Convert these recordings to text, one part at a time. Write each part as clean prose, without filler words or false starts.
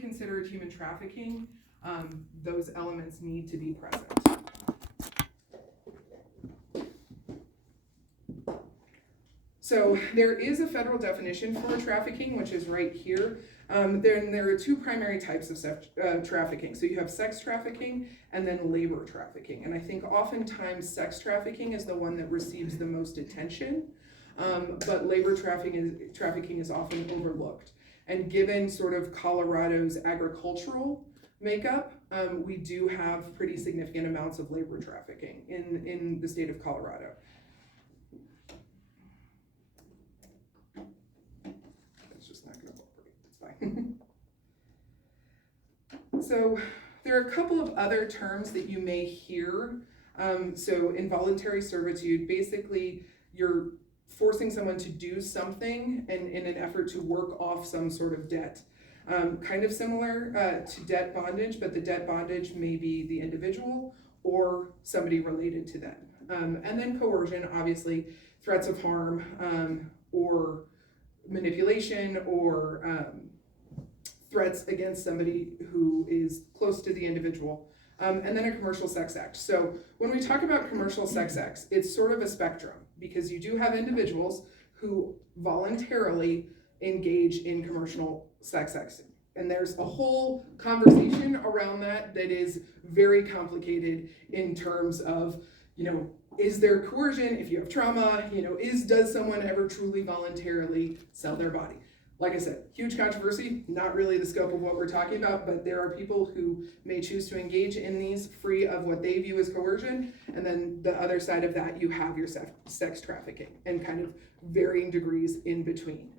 considered human trafficking, those elements need to be present. So there is a federal definition for trafficking, which is right here. Then there are two primary types of trafficking. So you have sex trafficking and then labor trafficking. And I think oftentimes sex trafficking is the one that receives the most attention, but labor trafficking is often overlooked. And given sort of Colorado's agricultural makeup, we do have pretty significant amounts of labor trafficking in the state of Colorado. So there are a couple of other terms that you may hear. So involuntary servitude, basically you're forcing someone to do something in an effort to work off some sort of debt. Kind of similar to debt bondage, but the debt bondage may be the individual or somebody related to them. And then coercion, obviously threats of harm or manipulation or threats against somebody who is close to the individual, and then a commercial sex act. So when we talk about commercial sex acts, it's sort of a spectrum, because you do have individuals who voluntarily engage in commercial sex acts. And there's a whole conversation around that is very complicated in terms of, is there coercion if you have trauma? Does someone ever truly voluntarily sell their body? Like I said, huge controversy, not really the scope of what we're talking about, but there are people who may choose to engage in these free of what they view as coercion. And then the other side of that, you have your sex trafficking and kind of varying degrees in between.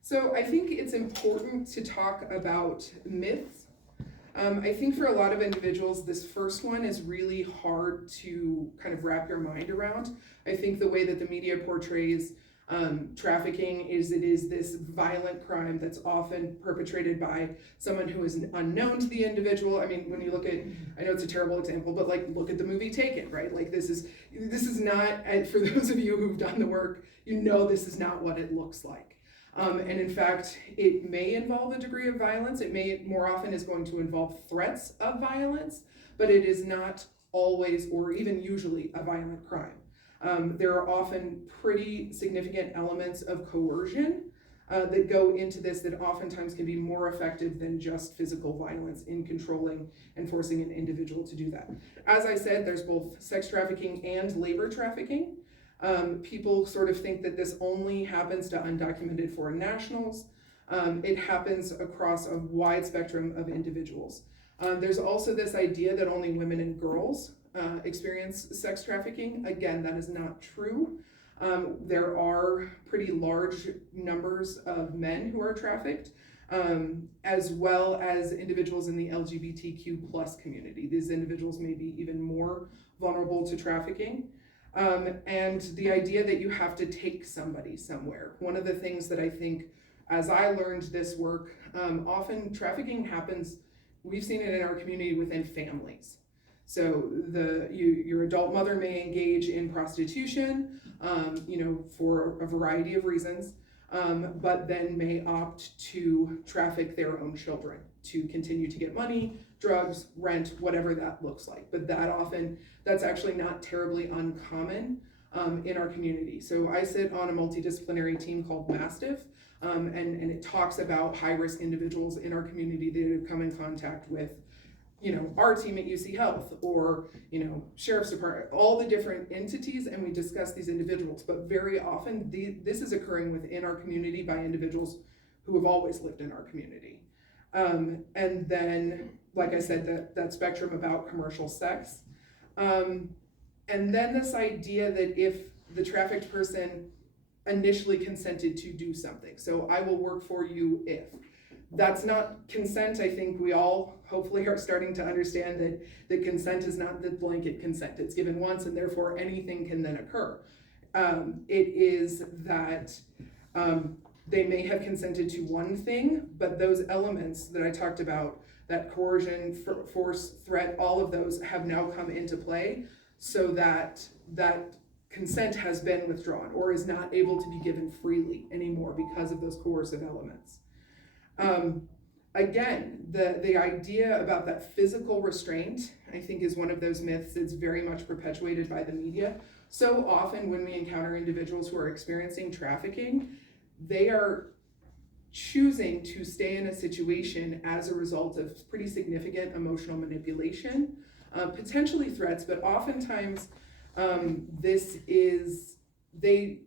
So I think it's important to talk about myths. I think for a lot of individuals, this first one is really hard to kind of wrap your mind around. I think the way that the media portrays trafficking is it is this violent crime that's often perpetrated by someone who is unknown to the individual. I mean, when you look at, I know it's a terrible example, but like look at the movie Taken, right? Like this is not, for those of you who've done the work, this is not what it looks like. And in fact, it may involve a degree of violence. It may more often is going to involve threats of violence, but it is not always or even usually a violent crime. There are often pretty significant elements of coercion that go into this that oftentimes can be more effective than just physical violence in controlling and forcing an individual to do that. As I said, there's both sex trafficking and labor trafficking. People sort of think that this only happens to undocumented foreign nationals. It happens across a wide spectrum of individuals. There's also this idea that only women and girls experience sex trafficking. Again, that is not true. There are pretty large numbers of men who are trafficked, as well as individuals in the LGBTQ+ community. These individuals may be even more vulnerable to trafficking. And the idea that you have to take somebody somewhere. One of the things that I think, as I learned this work, often trafficking happens, we've seen it in our community within families. So your adult mother may engage in prostitution, for a variety of reasons, but then may opt to traffic their own children to continue to get money, drugs, rent, whatever that looks like. But that's actually not terribly uncommon in our community. So I sit on a multidisciplinary team called Mastiff, and it talks about high-risk individuals in our community that have come in contact with, our team at UCHealth or, Sheriff's Department, all the different entities, and we discuss these individuals. But very often, this is occurring within our community by individuals who have always lived in our community. And then, like I said, that spectrum about commercial sex. And then this idea that if the trafficked person initially consented to do something, so I will work for you if. That's not consent. I think we all hopefully are starting to understand that consent is not the blanket consent. It's given once and therefore anything can then occur. It is that they may have consented to one thing, but those elements that I talked about, that coercion, force, threat, all of those have now come into play, so that consent has been withdrawn or is not able to be given freely anymore because of those coercive elements. Again, the idea about that physical restraint, I think, is one of those myths that's very much perpetuated by the media. So often when we encounter individuals who are experiencing trafficking, they are choosing to stay in a situation as a result of pretty significant emotional manipulation, potentially threats, but oftentimes this is,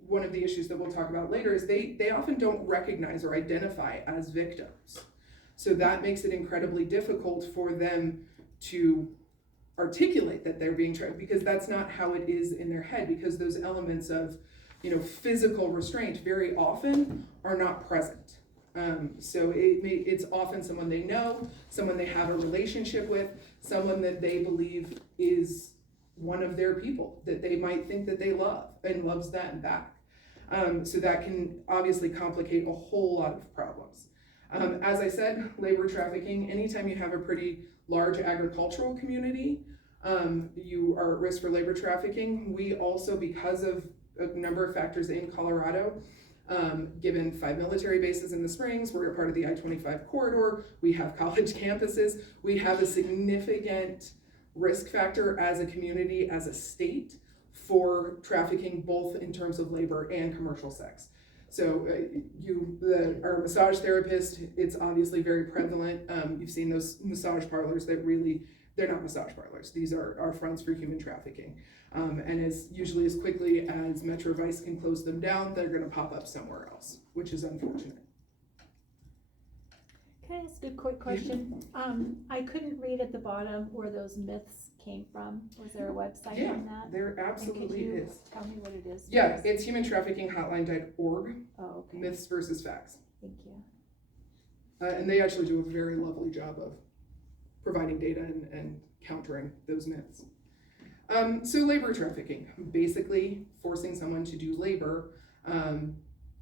one of the issues that we'll talk about later is they often don't recognize or identify as victims. So that makes it incredibly difficult for them to articulate that they're being tricked, because that's not how it is in their head, because those elements of, physical restraint very often are not present. So it's often someone they know, someone they have a relationship with, someone that they believe is one of their people, that they might think that they love and loves them back. So that can obviously complicate a whole lot of problems. As I said, labor trafficking, anytime you have a pretty large agricultural community, you are at risk for labor trafficking. We also, because of a number of factors in Colorado, given 5 military bases in the Springs, we're a part of the I-25 corridor, we have college campuses, we have a significant risk factor as a community, as a state, for trafficking, both in terms of labor and commercial sex. So our massage therapist, it's obviously very prevalent. You've seen those massage parlors that really, they're not massage parlors. These are fronts for human trafficking. And usually as quickly as Metro Vice can close them down, they're gonna pop up somewhere else, which is unfortunate. Can I ask a quick question? I couldn't read at the bottom where those myths came from. Was there a website on that? There absolutely is. Tell me what it is. Yeah, it's humantraffickinghotline.org, Oh, okay. myths versus facts. Thank you. And they actually do a very lovely job of providing data and countering those myths. So labor trafficking, basically forcing someone to do labor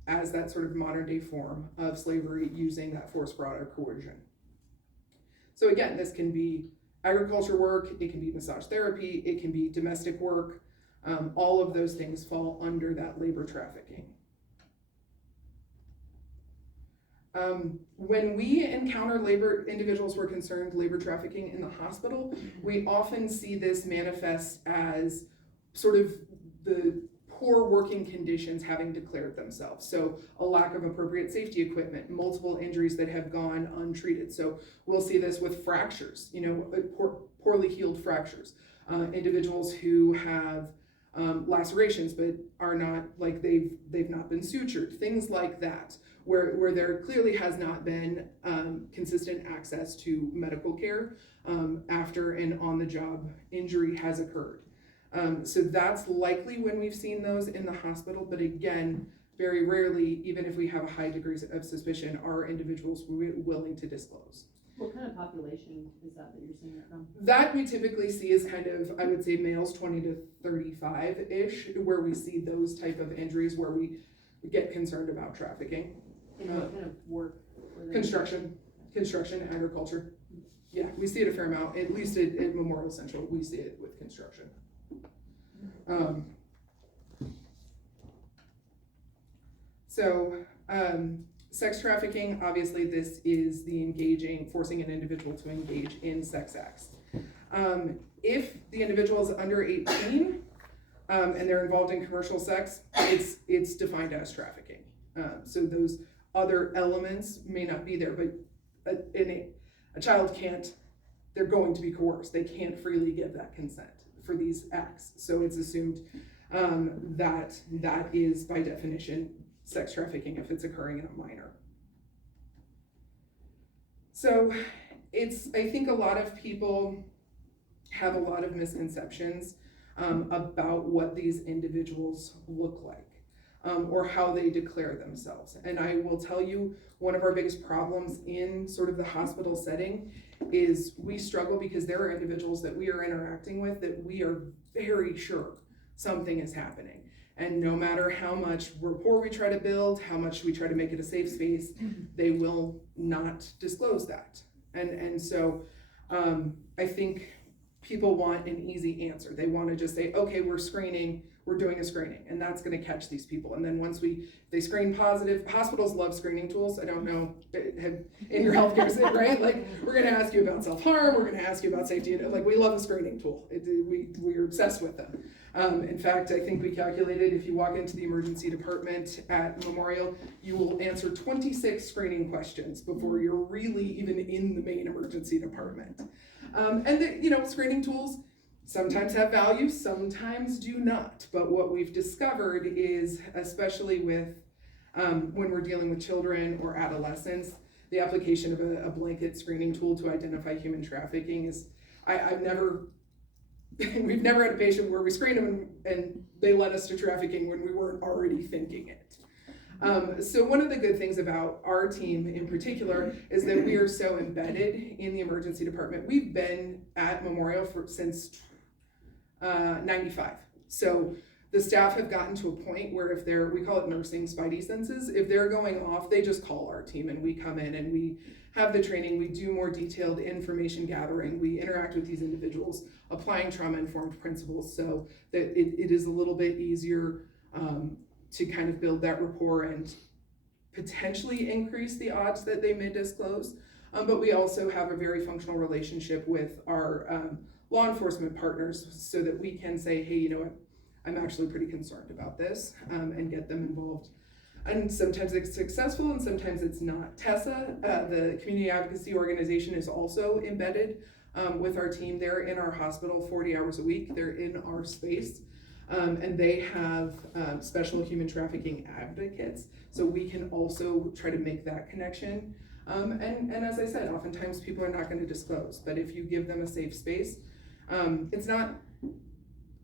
as that sort of modern day form of slavery, using that force, fraud, or coercion. So again, this can be agriculture work, it can be massage therapy, it can be domestic work. All of those things fall under that labor trafficking. When we encounter individuals who are concerned labor trafficking in the hospital, we often see this manifest as sort of the poor working conditions having declared themselves. So a lack of appropriate safety equipment, multiple injuries that have gone untreated. So we'll see this with fractures, poorly healed fractures. Individuals who have lacerations but are not, like they've not been sutured, things like that, where there clearly has not been consistent access to medical care after an on-the-job injury has occurred. So that's likely when we've seen those in the hospital, but again, very rarely, even if we have a high degree of suspicion, are individuals willing to disclose. What kind of population is that you're seeing that from? That we typically see is kind of, I would say, males 20 to 35-ish, where we see those type of injuries where we get concerned about trafficking. And what kind of work? Construction, agriculture. Yeah, we see it a fair amount, at least at Memorial Central, we see it with construction. Sex trafficking, obviously this is the forcing an individual to engage in sex acts. If the individual is under 18 and they're involved in commercial sex, it's defined as trafficking. So those other elements may not be there, but a child can't, they're going to be coerced. They can't freely give that consent for these acts. So it's assumed that is by definition sex trafficking if it's occurring in a minor. So I think a lot of people have a lot of misconceptions about what these individuals look like or how they declare themselves. And I will tell you, one of our biggest problems in sort of the hospital setting is we struggle because there are individuals that we are interacting with that we are very sure something is happening. And no matter how much rapport we try to build, how much we try to make it a safe space, they will not disclose that. And so I think people want an easy answer. They want to just say, okay, we're screening, we're doing a screening, and that's going to catch these people. And then once they screen positive, hospitals love screening tools. I don't know, in your healthcare setting, right? Like, we're going to ask you about self-harm, we're going to ask you about safety, like, we love a screening tool. We're obsessed with them. In fact, I think we calculated if you walk into the emergency department at Memorial, you will answer 26 screening questions before you're really even in the main emergency department. Screening tools sometimes have value, sometimes do not. But what we've discovered is, especially with when we're dealing with children or adolescents, the application of a blanket screening tool to identify human trafficking is, we've never had a patient where we screened them and they led us to trafficking when we weren't already thinking it. So one of the good things about our team in particular is that we are so embedded in the emergency department. We've been at Memorial since 95. So the staff have gotten to a point where if we call it nursing spidey senses, if they're going off, they just call our team and we come in and we have the training, we do more detailed information gathering, we interact with these individuals, applying trauma-informed principles so that it is a little bit easier to kind of build that rapport and potentially increase the odds that they may disclose. But we also have a very functional relationship with our law enforcement partners so that we can say, hey, you know what, I'm actually pretty concerned about this, and get them involved. And sometimes it's successful and sometimes it's not. TESSA, the community advocacy organization, is also embedded with our team. They're in our hospital 40 hours a week. They're in our space. And they have special human trafficking advocates. So we can also try to make that connection. And as I said, oftentimes people are not going to disclose, but if you give them a safe space, it's not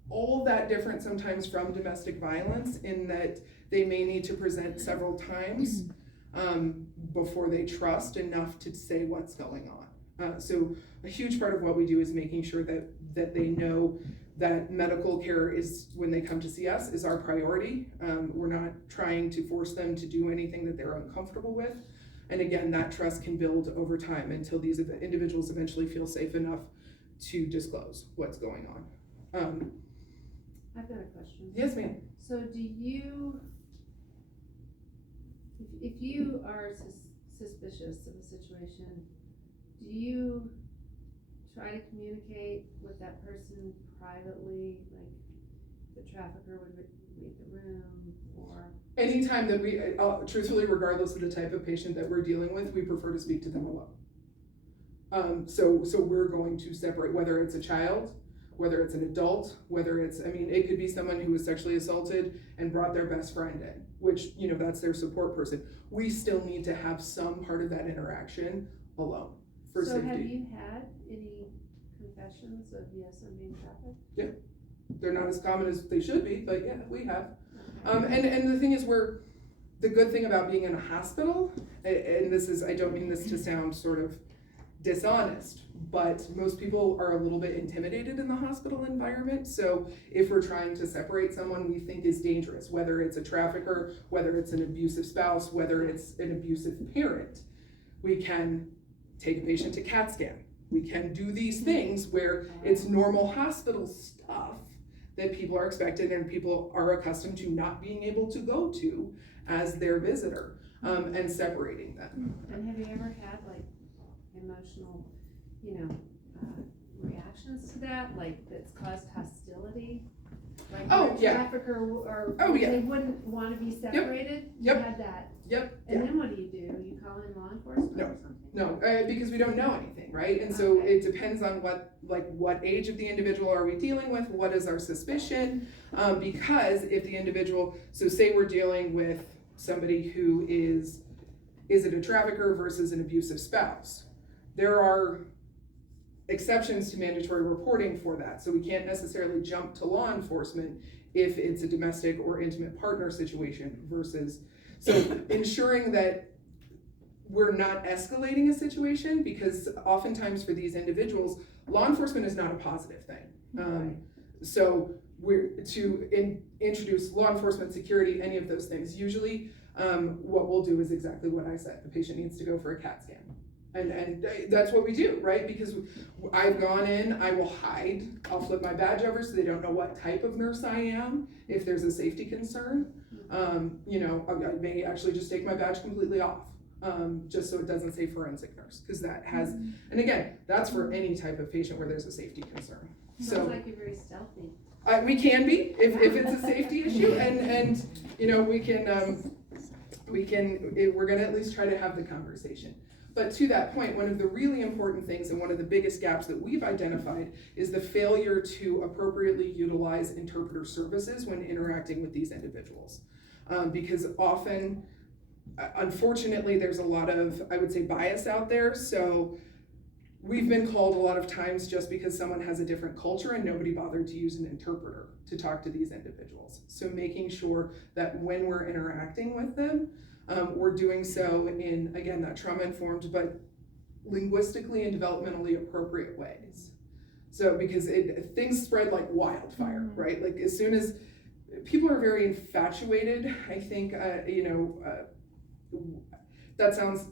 all that different sometimes from domestic violence in that they may need to present several times before they trust enough to say what's going on. So a huge part of what we do is making sure that they know that medical care is, when they come to see us, is our priority. We're not trying to force them to do anything that they're uncomfortable with. And again, that trust can build over time until these individuals eventually feel safe enough to disclose what's going on. I've got a question. Yes, ma'am. So do you, if you are suspicious of a situation, do you try to communicate with that person privately, like the trafficker would leave the room, or? Anytime that we, truthfully, regardless of the type of patient that we're dealing with, we prefer to speak to them alone. So we're going to separate, whether it's a child, whether it's an adult, whether it's, it could be someone who was sexually assaulted and brought their best friend in, which, that's their support person. We still need to have some part of that interaction alone for safety. So have you had any confessions of, yes, I'm being trafficked? Yeah, they're not as common as they should be, but yeah, we have. And the thing is, the good thing about being in a hospital, and this is, I don't mean this to sound sort of dishonest, but most people are a little bit intimidated in the hospital environment. So if we're trying to separate someone we think is dangerous, whether it's a trafficker, whether it's an abusive spouse, whether it's an abusive parent, we can take a patient to CAT scan. We can do these things where it's normal hospital stuff that people are expected and people are accustomed to not being able to go to as their visitor, and separating them. And have you ever had like emotional, reactions to that, like that's caused hostility? Like a trafficker they wouldn't want to be separated? Yep. You had that. Yep. And then what do? You call in law enforcement or something? No, because we don't know anything, right? And so it depends on what age of the individual are we dealing with, what is our suspicion, because if the individual, so say we're dealing with somebody who is it a trafficker versus an abusive spouse? There are exceptions to mandatory reporting for that, so we can't necessarily jump to law enforcement if it's a domestic or intimate partner situation versus, so ensuring that we're not escalating a situation, because oftentimes for these individuals, law enforcement is not a positive thing. So we're to introduce law enforcement, security, any of those things. Usually what we'll do is exactly what I said. The patient needs to go for a CAT scan. And that's what we do, right? Because I've gone in, I will hide, I'll flip my badge over so they don't know what type of nurse I am if there's a safety concern. You know, I may actually just take my badge completely off, just so it doesn't say forensic nurse, because that has, and again, that's for any type of patient where there's a safety concern. Sounds like you're very stealthy. We can be, if it's a safety issue, and you know, we're gonna at least try to have the conversation. But to that point, one of the really important things and one of the biggest gaps that we've identified is the failure to appropriately utilize interpreter services when interacting with these individuals. Because often, unfortunately, there's a lot of, I would say, bias out there. So we've been called a lot of times just because someone has a different culture and nobody bothered to use an interpreter to talk to these individuals. So making sure that when we're interacting with them, we're doing so in, again, that trauma-informed, but linguistically and developmentally appropriate ways. So because things spread like wildfire, right? Like as soon as people are very infatuated, I think, you know, that sounds,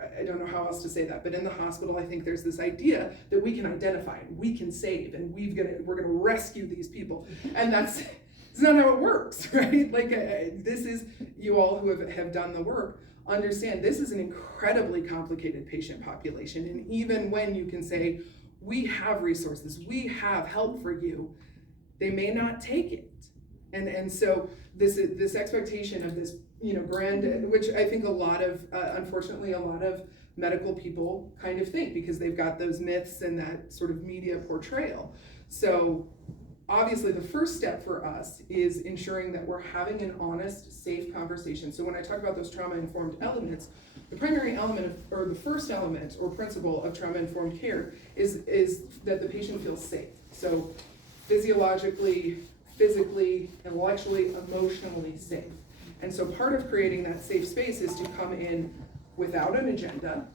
I don't know how else to say that, but in the hospital, I think there's this idea that we can identify and we can save and we're gonna rescue these people. And it's not how it works, right? Like this is, you all who have done the work understand this is an incredibly complicated patient population. And even when you can say, we have resources, we have help for you, they may not take it. And so this expectation of this, you know, grand, which I think a lot of, unfortunately, a lot of medical people kind of think because they've got those myths and that sort of media portrayal. So obviously the first step for us is ensuring that we're having an honest, safe conversation. So when I talk about those trauma-informed elements, the primary element or the first element or principle of trauma-informed care is that the patient feels safe. So physiologically, physically, intellectually, emotionally safe. And so part of creating that safe space is to come in without an agenda,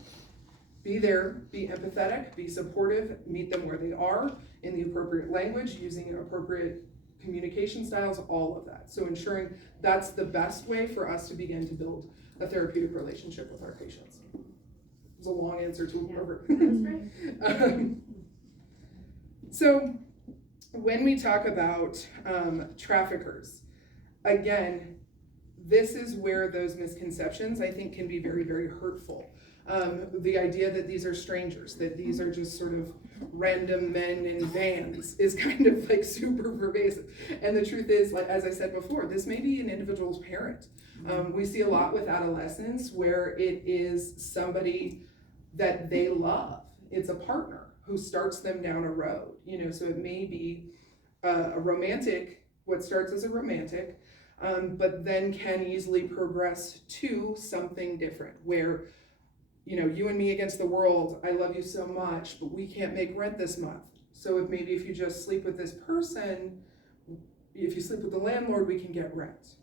be there, be empathetic, be supportive, meet them where they are in the appropriate language, using appropriate communication styles, all of that. So ensuring that's the best way for us to begin to build a therapeutic relationship with our patients. It was a long answer to a That's great. So when we talk about traffickers, again, this is where those misconceptions, I think, can be very, very hurtful. The idea that these are strangers, that these are just sort of random men in vans is kind of like super pervasive. And the truth is, like, as I said before, this may be an individual's parent. We see a lot with adolescents where it is somebody that they love. It's a partner who starts them down a road, you know, so it may be a romantic, what starts as a romantic, but then can easily progress to something different where, you know, you and me against the world, I love you so much, but we can't make rent this month. So if you just sleep with this person, if you sleep with the landlord, we can get rent.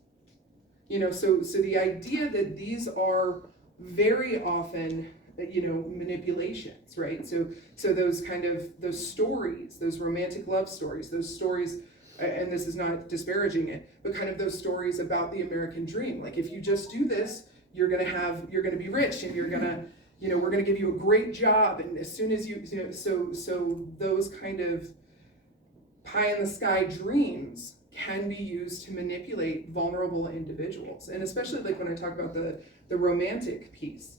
You know, so the idea that these are very often, you know, manipulations, right? So those kind of, those stories, those romantic love stories, those stories, and this is not disparaging it, but kind of those stories about the American dream. Like if you just do this, you're gonna be rich and you're gonna, you know, we're gonna give you a great job. And as soon as you know, so those kind of pie in the sky dreams can be used to manipulate vulnerable individuals. And especially like when I talk about the romantic piece,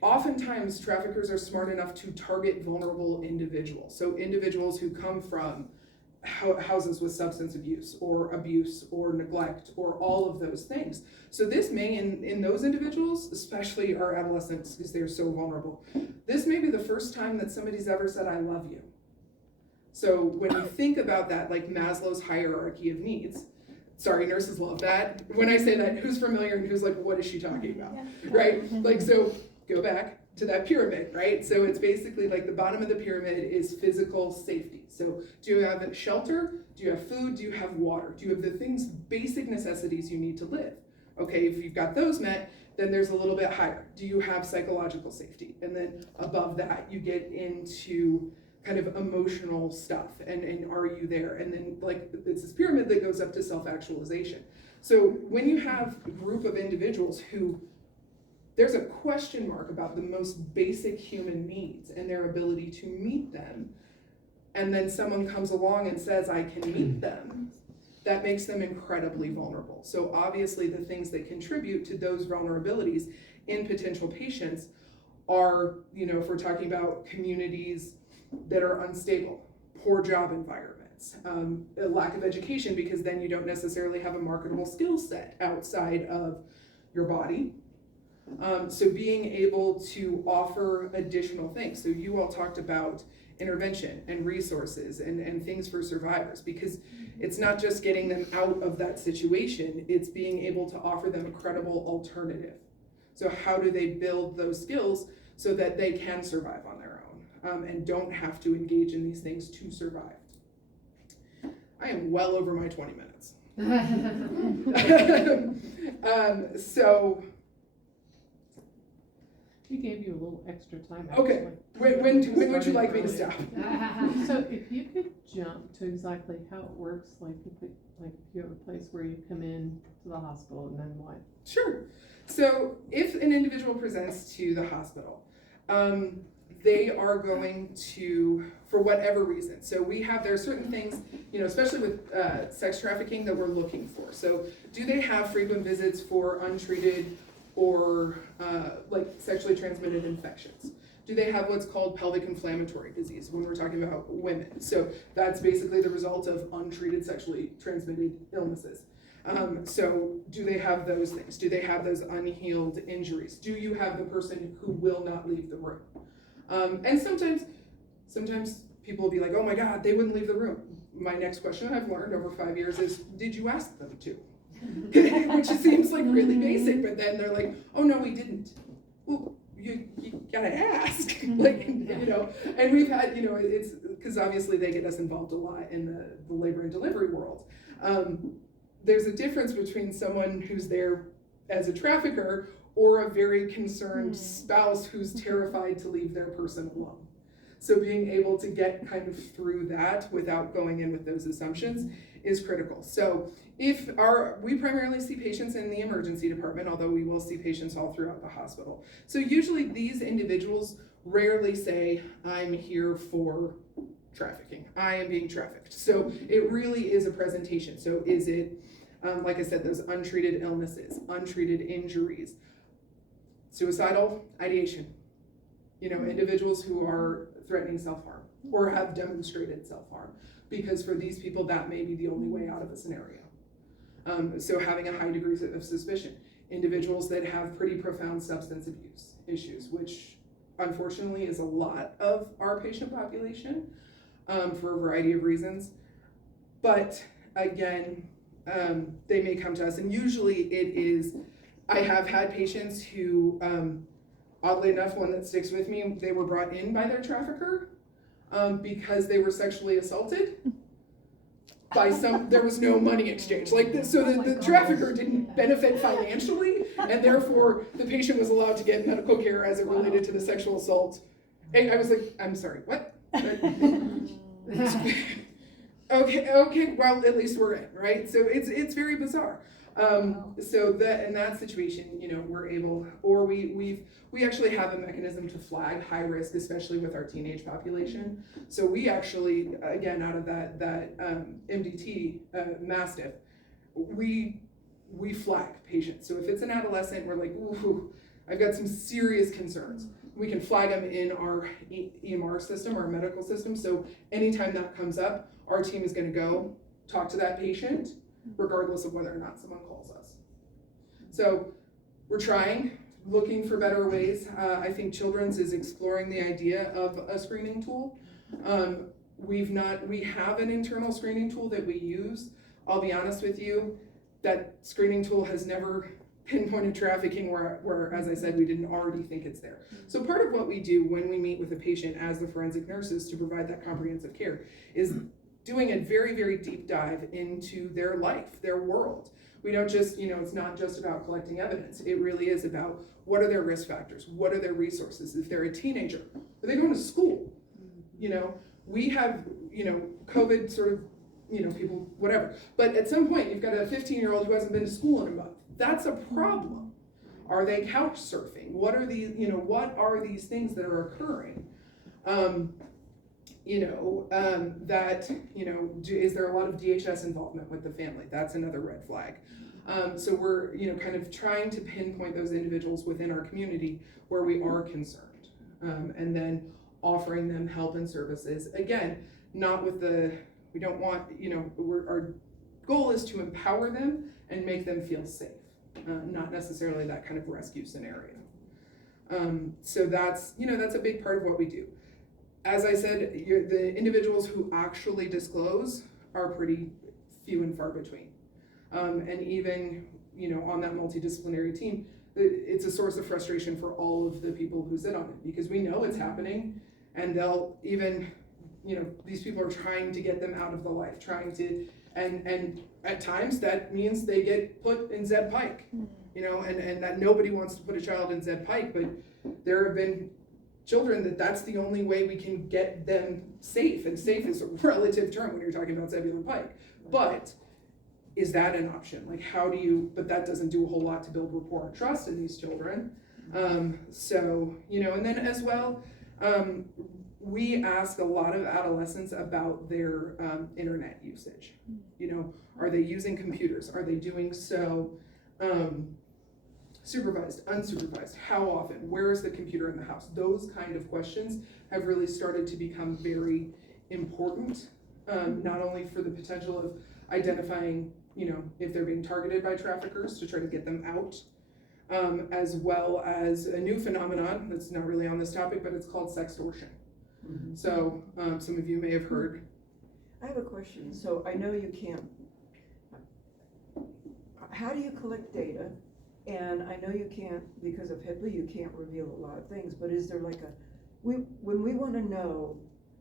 oftentimes traffickers are smart enough to target vulnerable individuals. So individuals who come from houses with substance abuse or neglect or all of those things. So this may, in those individuals, especially our adolescents because they're so vulnerable, this may be the first time that somebody's ever said, I love you. So when you think about that, like Maslow's hierarchy of needs, sorry, nurses love that. When I say that, who's familiar and who's like, what is she talking about, right? Like, so go back to that pyramid, right? So it's basically like the bottom of the pyramid is physical safety. So do you have shelter? Do you have food? Do you have water? Do you have the things, basic necessities you need to live? Okay, if you've got those met, then there's a little bit higher. Do you have psychological safety? And then above that, you get into kind of emotional stuff and are you there? And then like it's this pyramid that goes up to self-actualization. So when you have a group of individuals who there's a question mark about the most basic human needs and their ability to meet them, and then someone comes along and says, I can meet them, that makes them incredibly vulnerable. So obviously the things that contribute to those vulnerabilities in potential patients are, if we're talking about communities that are unstable, poor job environments, a lack of education, because then you don't necessarily have a marketable skill set outside of your body. So being able to offer additional things. So you all talked about intervention and resources and things for survivors, because it's not just getting them out of that situation, it's being able to offer them a credible alternative. So how do they build those skills so that they can survive on their own and don't have to engage in these things to survive? I am well over my 20 minutes. So We gave you a little extra time. okay, actually. when would you like me to stop? So if you could jump to exactly how it works, like if you have a place where you come in to the hospital and then what? Sure. So if an individual presents to the hospital, they are going to, for whatever reason, so there are certain things, especially with sex trafficking, that we're looking for. So do they have frequent visits for untreated or sexually transmitted infections? Do they have what's called pelvic inflammatory disease when we're talking about women? So that's basically the result of untreated sexually transmitted illnesses. So do they have those things? Do they have those unhealed injuries? Do you have the person who will not leave the room? And sometimes people will be like, oh my God, they wouldn't leave the room. My next question I've learned over 5 years is, did you ask them to? Which seems like really basic, but then they're like, oh no, we didn't. Well, you gotta ask, and we've had, it's because obviously they get us involved a lot in the labor and delivery world. There's a difference between someone who's there as a trafficker or a very concerned spouse who's terrified to leave their person alone. So being able to get kind of through that without going in with those assumptions is critical. So we primarily see patients in the emergency department, although we will see patients all throughout the hospital. So usually these individuals rarely say, I'm here for trafficking, I am being trafficked. So it really is a presentation. So is it, like I said, those untreated illnesses, untreated injuries, suicidal ideation, individuals who are threatening self-harm or have demonstrated self-harm, because for these people that may be the only way out of a scenario. So having a high degree of suspicion, individuals that have pretty profound substance abuse issues, which unfortunately is a lot of our patient population for a variety of reasons. But again, they may come to us, and usually it is, I have had patients who, oddly enough, one that sticks with me, they were brought in by their trafficker because they were sexually assaulted by there was no money exchange. The trafficker didn't benefit financially, and therefore the patient was allowed to get medical care as it related to the sexual assault. And I was like, I'm sorry, what? Okay, well, at least we're in, right? So it's very bizarre. So that in that situation, we're able, or we actually have a mechanism to flag high risk, especially with our teenage population. So we actually, again, out of that MDT Mastiff, we flag patients. So if it's an adolescent, we're like, ooh, I've got some serious concerns. We can flag them in our EMR system, our medical system. So anytime that comes up, our team is going to go talk to that patient, regardless of whether or not someone calls us. So we're looking for better ways. I think Children's is exploring the idea of a screening tool. We have an internal screening tool that we use. I'll be honest with you, that screening tool has never pinpointed trafficking where, as I said, we didn't already think it's there. So part of what we do when we meet with a patient as the forensic nurses to provide that comprehensive care is doing a very, very deep dive into their life, their world. We don't just, it's not just about collecting evidence. It really is about what are their risk factors? What are their resources? If they're a teenager, are they going to school? We have, COVID sort of, people, whatever. But at some point, you've got a 15-year-old who hasn't been to school in a month. That's a problem. Are they couch surfing? What are these, what are these things that are occurring? Is there a lot of DHS involvement with the family? That's another red flag. So we're, kind of trying to pinpoint those individuals within our community where we are concerned, and then offering them help and services. Again, not with we don't want, our goal is to empower them and make them feel safe, not necessarily that kind of rescue scenario. So that's a big part of what we do. As I said, the individuals who actually disclose are pretty few and far between. And even, on that multidisciplinary team, it's a source of frustration for all of the people who sit on it, because we know it's happening, and they'll even, these people are trying to get them out of the life, and at times that means they get put in Zed Pike, and that nobody wants to put a child in Zed Pike, but there have been children that's the only way we can get them safe, and safe is a relative term when you're talking about Zebulon Pike. But is that an option? Like, but that doesn't do a whole lot to build rapport and trust in these children. And then as well, we ask a lot of adolescents about their internet usage. Are they using computers? Are they doing so supervised, unsupervised? How often? Where is the computer in the house? Those kind of questions have really started to become very important, not only for the potential of identifying, if they're being targeted by traffickers to try to get them out, as well as a new phenomenon that's not really on this topic, but it's called sextortion. Mm-hmm. So some of you may have heard. I have a question. So I know you can't, how do you collect data? And I know you can't, because of HIPAA, you can't reveal a lot of things, but is there like when we want to know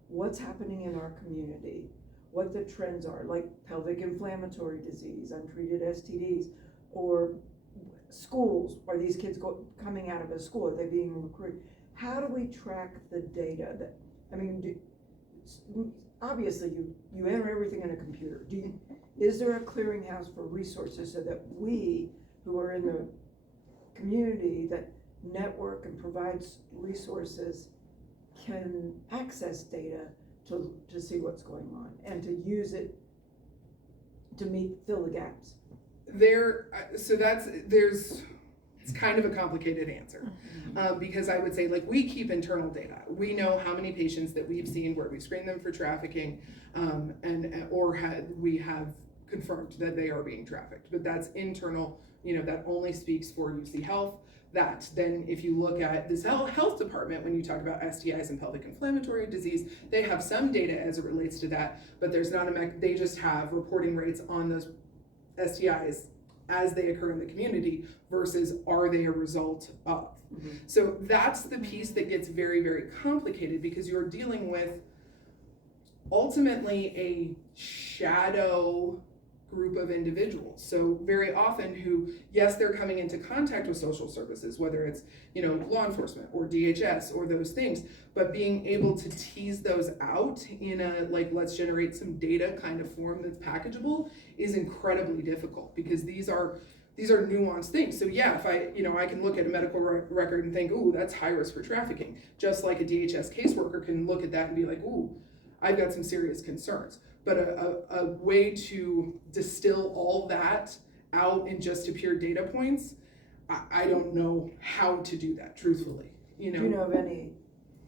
what's happening in our community, what the trends are, like pelvic inflammatory disease, untreated STDs, or schools, are these kids coming out of a school, are they being recruited? How do we track the data obviously you enter everything in a computer. Is there a clearinghouse for resources so that we, who are in the community that network and provides resources, can access data to see what's going on and to use it to fill the gaps? It's kind of a complicated answer, because I would say, we keep internal data. We know how many patients that we've seen where we screen them for trafficking, we have confirmed that they are being trafficked, but that's internal. That only speaks for UCHealth. That then, if you look at this health department, when you talk about STIs and pelvic inflammatory disease, they have some data as it relates to that, but there's not they just have reporting rates on those STIs as they occur in the community versus are they a result of. Mm-hmm. So that's the piece that gets very, very complicated, because you're dealing with ultimately a shadow group of individuals. So very often who, yes, they're coming into contact with social services, whether it's, law enforcement or DHS or those things, but being able to tease those out in a, let's generate some data kind of form that's packageable is incredibly difficult, because these are nuanced things. So yeah, if I can look at a medical record and think, ooh, that's high risk for trafficking, just like a DHS caseworker can look at that and be like, ooh, I've got some serious concerns. But a way to distill all that out in just a pure data points, I don't know how to do that, truthfully. Do you know of any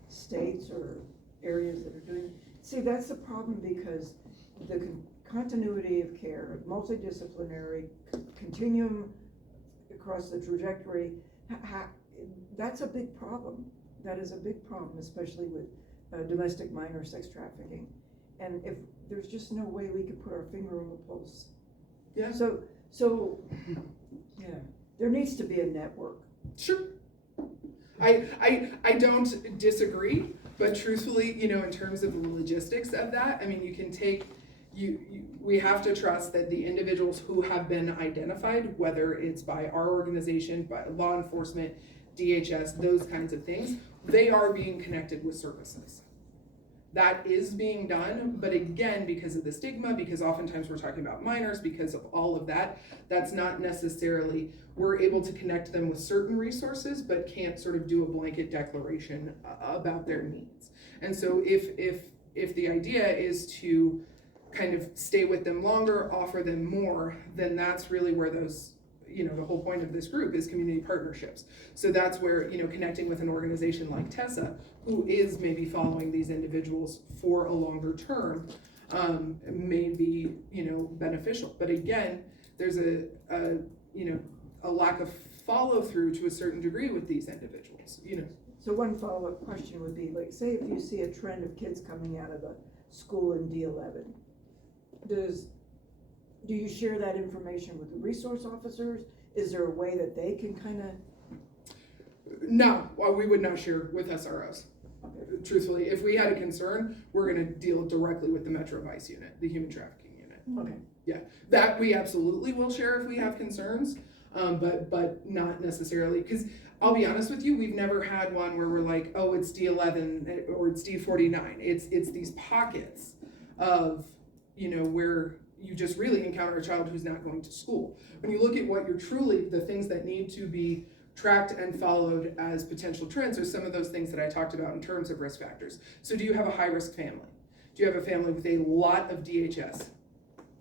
states or areas that are doing it? See, that's the problem, because the continuity of care, multidisciplinary, continuum across the trajectory, that's a big problem. That is a big problem, especially with domestic minor sex trafficking. And if there's just no way we could put our finger on the pulse. Yeah. So yeah, there needs to be a network. Sure. I don't disagree, but truthfully, in terms of the logistics of that, you can take, we have to trust that the individuals who have been identified, whether it's by our organization, by law enforcement, DHS, those kinds of things, they are being connected with services. that is being done, but again, because of the stigma, because oftentimes we're talking about minors, because of all of that, that's not necessarily, we're able to connect them with certain resources, but can't sort of do a blanket declaration about their needs. And so if the idea is to kind of stay with them longer, offer them more, then that's really where those, the whole point of this group is community partnerships. So that's where, connecting with an organization like TESA, who is maybe following these individuals for a longer term, may be, beneficial. But again, there's a lack of follow through to a certain degree with these individuals, So one follow-up question would be, like, say if you see a trend of kids coming out of a school in D11, do you share that information with the resource officers? Is there a way that they can kind of? No, well, we would not share with SROs. Okay. Truthfully, if we had a concern, we're gonna deal directly with the Metro Vice unit, the human trafficking unit. Okay. Yeah, that we absolutely will share if we have concerns, but not necessarily, because I'll be honest with you, we've never had one where we're like, oh, it's D11 or it's D49. It's these pockets of, where you just really encounter a child who's not going to school. When you look at what you're truly, the things that need to be tracked and followed as potential trends are some of those things that I talked about in terms of risk factors. So do you have a high-risk family? Do you have a family with a lot of DHS?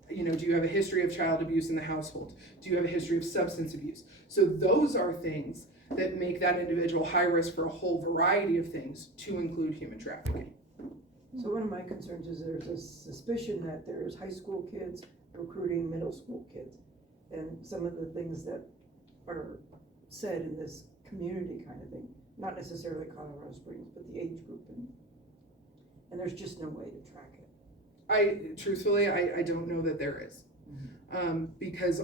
Do you have a history of child abuse in the household? Do you have a history of substance abuse? So those are things that make that individual high risk for a whole variety of things, to include human trafficking. So one of my concerns is there's a suspicion that there's high school kids recruiting middle school kids. And some of the things that are said in this community kind of thing, not necessarily Colorado Springs, but the age group, and there's just no way to track it. Truthfully, I don't know that there is. Because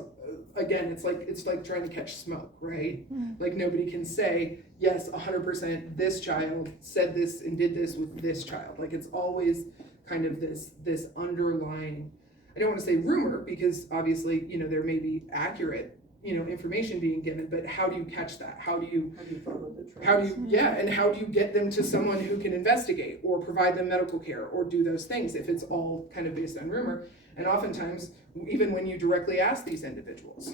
again, it's like trying to catch smoke, right? Like nobody can say, yes, 100% this child said this and did this with this child. Like it's always kind of this underlying, I don't want to say rumor, because obviously, there may be accurate, information being given, but how do you catch that? How do you follow the trends? and how do you get them to someone who can investigate or provide them medical care or do those things if it's all kind of based on rumor? And oftentimes, even when you directly ask these individuals,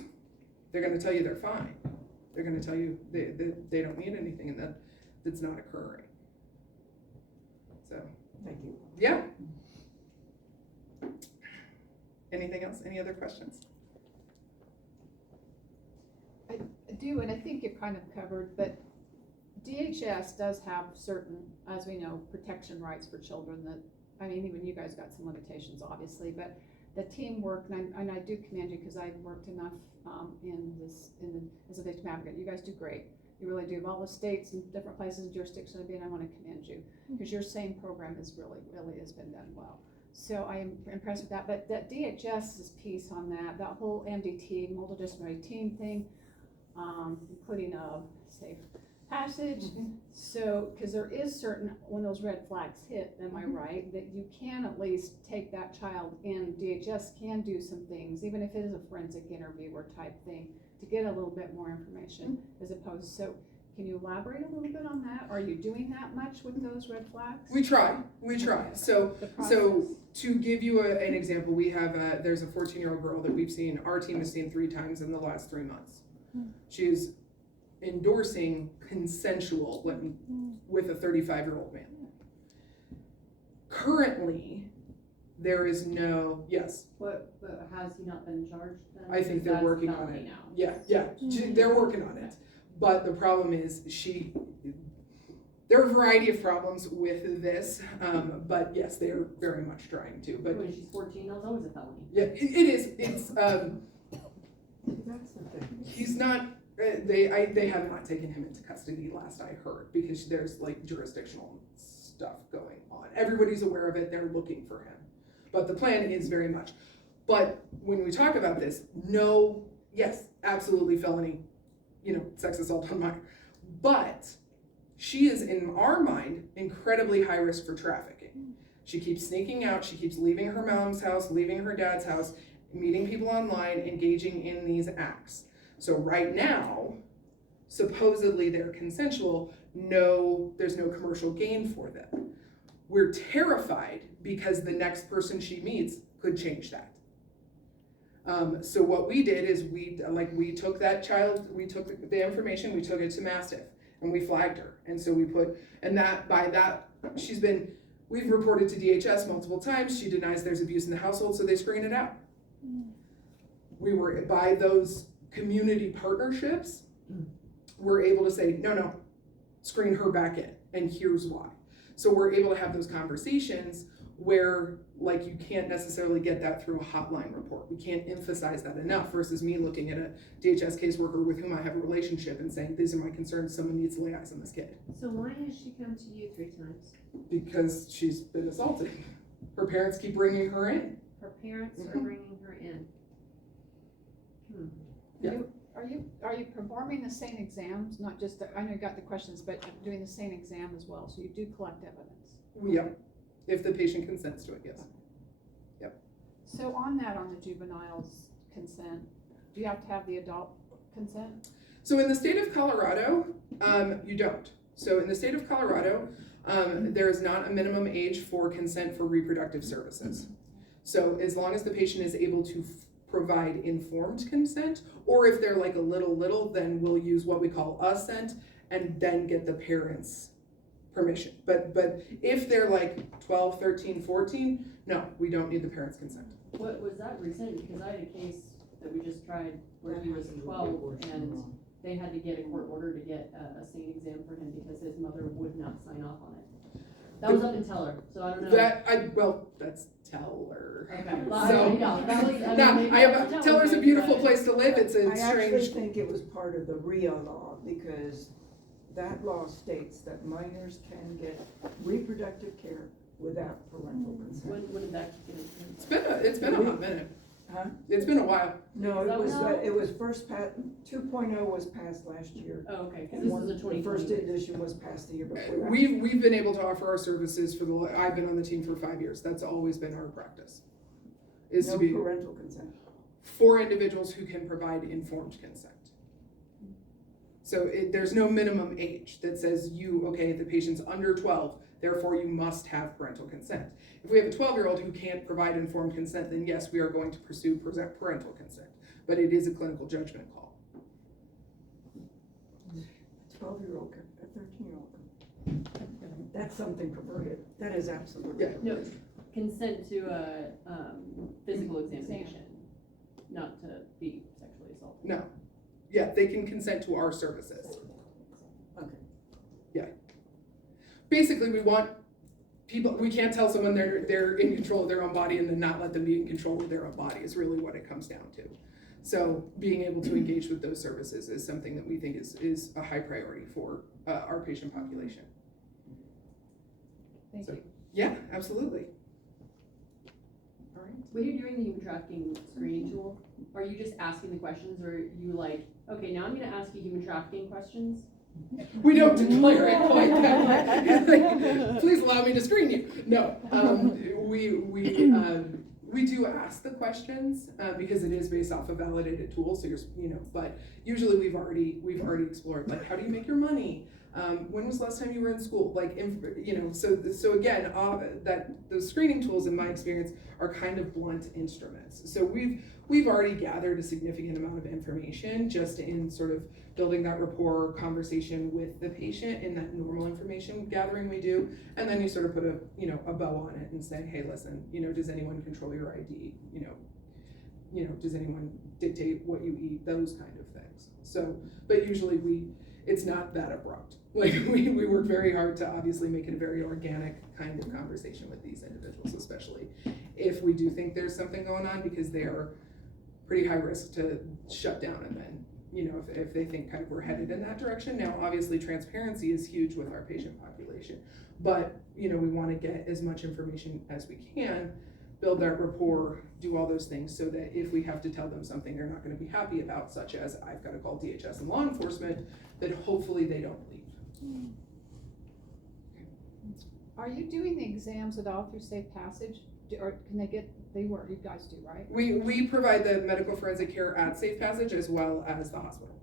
they're going to tell you they're fine. They're going to tell you they don't need anything, and that's not occurring. So, Thank you. yeah. Anything else? Any other questions? I do, and I think you kind of covered, but DHS does have certain, as we know, protection rights for children that, even you guys got some limitations, obviously, but the teamwork, and I do commend you, because I've worked enough as a victim advocate. You guys do great. You really do. Of all the states and different places and jurisdictions I've been, I want to commend you, because your SANE program is really has been done well. So I am impressed with that. But that DHS's piece on that whole MDT, multidisciplinary team thing, including a safe passage. So, because there is certain, when those red flags hit, am I right, that you can at least take that child in, DHS can do some things, even if it is a forensic interviewer type thing, to get a little bit more information, as opposed, so can you elaborate a little bit on that? Are you doing that much with those red flags? We try. So to give you an example, we have there's a 14-year-old girl that our team has seen 3 times in the last 3 months. She's endorsing consensual with a 35-year-old man. Currently, there is no, yes. But has he not been charged then? I think they're working on it. Yeah, they're working on it. But the problem is there are a variety of problems with this, but yes, they are very much trying to. But when she's 14, that's always a felony. Yeah, it is. It's That's the thing. he's not. They have not taken him into custody, last I heard, because there's like jurisdictional stuff going on. Everybody's aware of it. They're looking for him, but the plan is very much. But when we talk about this, yes, absolutely felony, sex assault on minor. But she is, in our mind, incredibly high risk for trafficking. She keeps sneaking out. She keeps leaving her mom's house, leaving her dad's house, meeting people online, engaging in these acts. So right now, supposedly they're consensual. No, there's no commercial gain for them. We're terrified because the next person she meets could change that. So what we did is we took that child, we took the information, we took it to Mastiff, and we flagged her. And so we've reported to DHS multiple times. She denies there's abuse in the household, so they screen it out. We were, by those community partnerships, we're able to say, no, screen her back in, and here's why. So we're able to have those conversations where, like, you can't necessarily get that through a hotline report. We can't emphasize that enough versus me looking at a DHS caseworker with whom I have a relationship and saying, these are my concerns, someone needs to lay eyes on this kid. So why has she come to you 3 times? Because she's been assaulted. Her parents keep bringing her in. Her parents are Mhm. bringing her in. Yeah. Are you performing the SANE exams, not just, I know you got the questions, but doing the SANE exam as well, so you do collect evidence? Yep, if the patient consents to it, yes. So on that, on the juveniles consent, do you have to have the adult consent? So in the state of Colorado, you don't. So in the state of Colorado, there is not a minimum age for consent for reproductive services. So as long as the patient is able to provide informed consent, or if they're like a little, then we'll use what we call assent and then get the parents' permission. But if they're like 12, 13, 14, no, we don't need the parents' consent. What, was that recent? Because I had a case that we just tried where he was 12 and they had to get a court order to get a SANE exam for him because his mother would not sign off on it. That was up in Teller, so I don't know. That's Teller. Okay. So, Yeah, that was, Teller's a beautiful place to live. It's a I actually strange. think it was part of the RIA law, because that law states that minors can get reproductive care without parental consent. when did that get It's been a hot minute. Huh? It's been a while. No, Is that what- it was first 2.0 was passed last year. Oh, okay, because And this is a the 2020. first edition was passed the year before. We've been able to offer our services I've been on the team for 5 years. That's always been our practice. Is No to be parental consent. for individuals who can provide informed consent. So there's no minimum age that says the patient's under 12, therefore you must have parental consent. If we have a 12-year-old who can't provide informed consent, then yes, we are going to pursue parental consent, but it is a clinical judgment call. A 12-year-old, a 13-year-old. That's something perverted. That is absolutely. Yeah. No, consent to a physical examination, not to be sexually assaulted. No. Yeah, they can consent to our services. Okay. Yeah. Basically, we want we can't tell someone they're in control of their own body and then not let them be in control of their own body is really what it comes down to. So being able to engage with those services is something that we think is a high priority for our patient population. Thank you. Yeah, absolutely. All right. When you're doing the human trafficking screening tool, are you just asking the questions, or are you like, okay, now I'm gonna ask you human trafficking questions? We don't declare it quite that way. Like, please allow me to screen you. No, we do ask the questions because it is based off a validated tool. So but usually we've already explored, like, how do you make your money? When was the last time you were in school? Like, so again, that those screening tools, in my experience, are kind of blunt instruments. So we've already gathered a significant amount of information just in sort of building that rapport conversation with the patient in that normal information gathering we do, and then you sort of put a bow on it and say, hey, listen, does anyone control your ID? Does anyone dictate what you eat? Those kind of things. So, but usually it's not that abrupt. Like we work very hard to obviously make it a very organic kind of conversation with these individuals, especially if we do think there's something going on, because they are pretty high risk to shut down and then, if they think kind of we're headed in that direction. Now, obviously transparency is huge with our patient population, but we want to get as much information as we can, build that rapport, do all those things so that if we have to tell them something they're not going to be happy about, such as I've got to call DHS and law enforcement, that hopefully they don't leave. Are you doing the exams at all through Safe Passage? Or can you guys do, right? We provide the medical forensic care at Safe Passage as well as the hospital.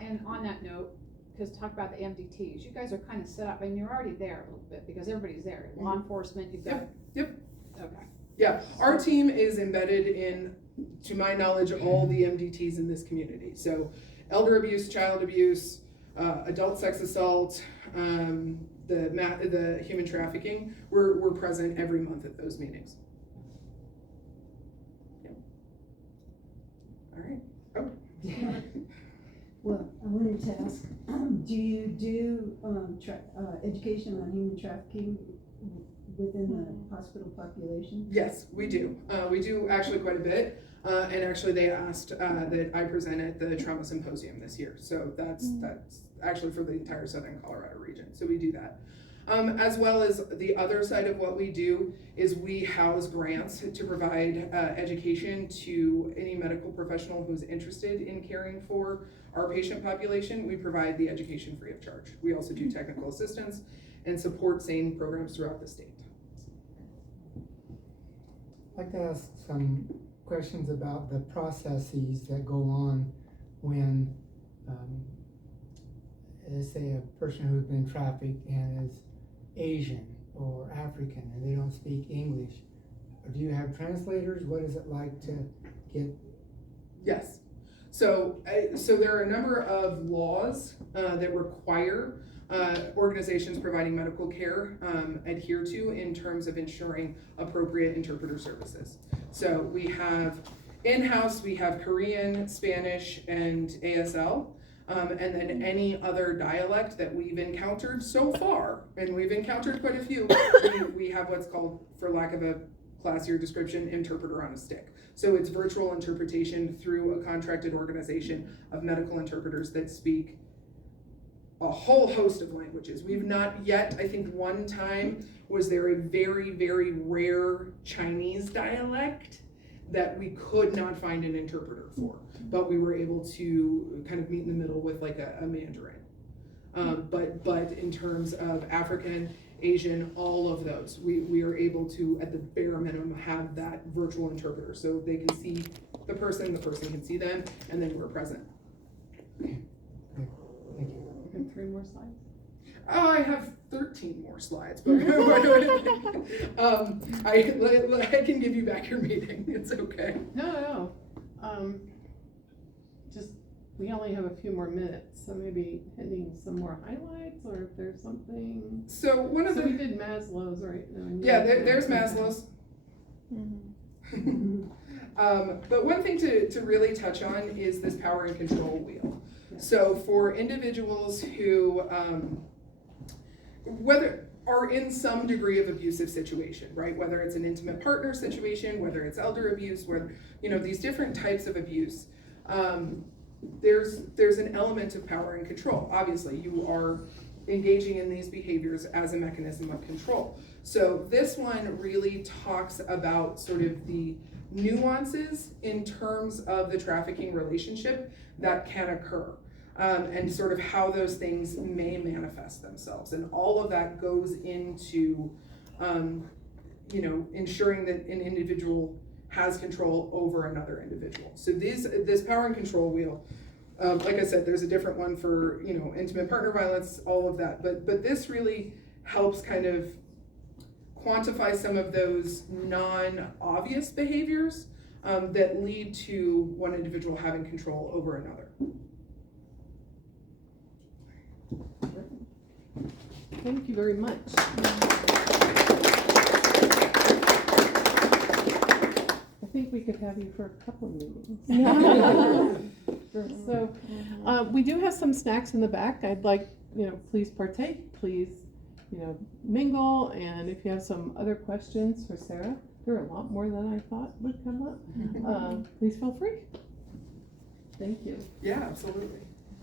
And on that note, because talk about the MDTs, you guys are kind of set up, and you're already there a little bit, because everybody's there, law enforcement, you've got. Yep. Okay. Yeah, our team is embedded in, to my knowledge, all the MDTs in this community. So elder abuse, child abuse, adult sex assault, the human trafficking, we're present every month at those meetings. Yeah. All right. Oh. Well, I wanted to ask, do you do education on human trafficking within the hospital population? Yes, we do. We do actually quite a bit. And actually they asked that I present at the trauma symposium this year. So that's actually for the entire Southern Colorado region. So we do that. As well as the other side of what we do is we house grants to provide education to any medical professional who's interested in caring for our patient population. We provide the education free of charge. We also do technical assistance and support SANE programs throughout the state. I'd like to ask some questions about the processes that go on when, let's say, a person who's been trafficked and is Asian or African and they don't speak English. Do you have translators? What is it like to get? Yes. So there are a number of laws that require organizations providing medical care adhere to in terms of ensuring appropriate interpreter services. So we have in-house, we have Korean, Spanish, and ASL. And then any other dialect that we've encountered so far, and we've encountered quite a few, we have what's called, for lack of a classier description, interpreter on a stick. So it's virtual interpretation through a contracted organization of medical interpreters that speak a whole host of languages. We've not yet, I think one time was there a very, very rare Chinese dialect that we could not find an interpreter for, but we were able to kind of meet in the middle with like a Mandarin. But in terms of African, Asian, all of those, we are able to, at the bare minimum, have that virtual interpreter so they can see the person can see them, and then we're present. Thank you. And 3 more slides. Oh, I have 13 more slides, but I can give you back your meeting. It's okay. No. Just, we only have a few more minutes, so maybe hitting some more highlights, or if there's something. So one of So the, we did Maslow's, right? yeah, there's Maslow's. But one thing to really touch on is this power and control wheel. So for individuals who, whether are in some degree of abusive situation, right? Whether it's an intimate partner situation, whether it's elder abuse, whether, these different types of abuse, there's an element of power and control. Obviously, you are engaging in these behaviors as a mechanism of control. So this one really talks about sort of the nuances in terms of the trafficking relationship that can occur. And sort of how those things may manifest themselves. And all of that goes into, ensuring that an individual has control over another individual. So this power and control wheel, like I said, there's a different one for, intimate partner violence, all of that. But this really helps kind of quantify some of those non-obvious behaviors that lead to one individual having control over another. Thank you very much. I think we could have you for a couple of meetings. So, we do have some snacks in the back. I'd like, please partake, please, mingle, and if you have some other questions for Sarah, there are a lot more than I thought would come up. Please feel free. Thank you. Yeah, absolutely.